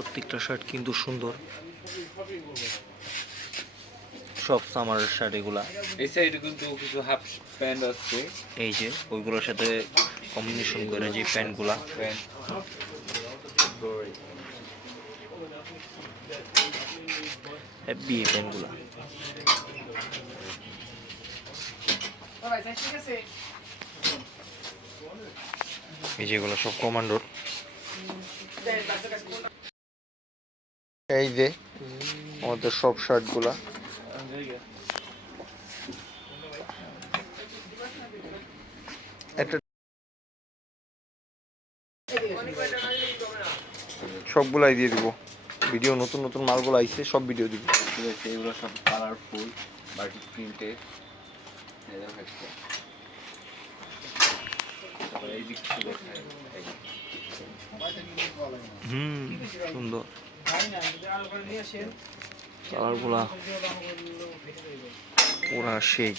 প্রত্যেকটা শার্ট কিন্তু সুন্দর, সব সামারের শার্ট এগুলা। এই সাইডে কিন্তু কিছু হাফ প্যান্ট আছে, এই যে ওইগুলোর সাথে কম্বিনেশন করে যে প্যান্টগুলা, প্যান্ট হ্যাপি এই প্যান্টগুলা। এই যেগুলো সব কমান্ডোর। এই যে আমাদের সব শার্টগুলা, একটা সবগুলাই দিয়ে দিব ভিডিও, নতুন নতুন মালগুলো আইছে সব ভিডিও দিব। ঠিক আছে, এগুলো সব কালারফুল বাটিক প্রিন্টের। এই দিক থেকে দেখায়, সুন্দর কালারগুলা পুরা সেই।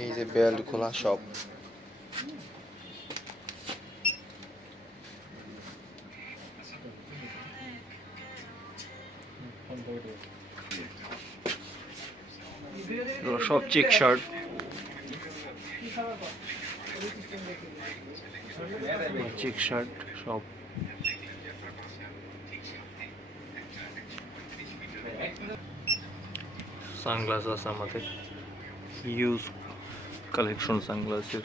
এই যে বেল্ট খোলা সব, সব চেক শার্ট, চেক শার্ট সব। সানগ্লাস আছে আমাদের, ইউজ কালেকশন সানগ্লাসের।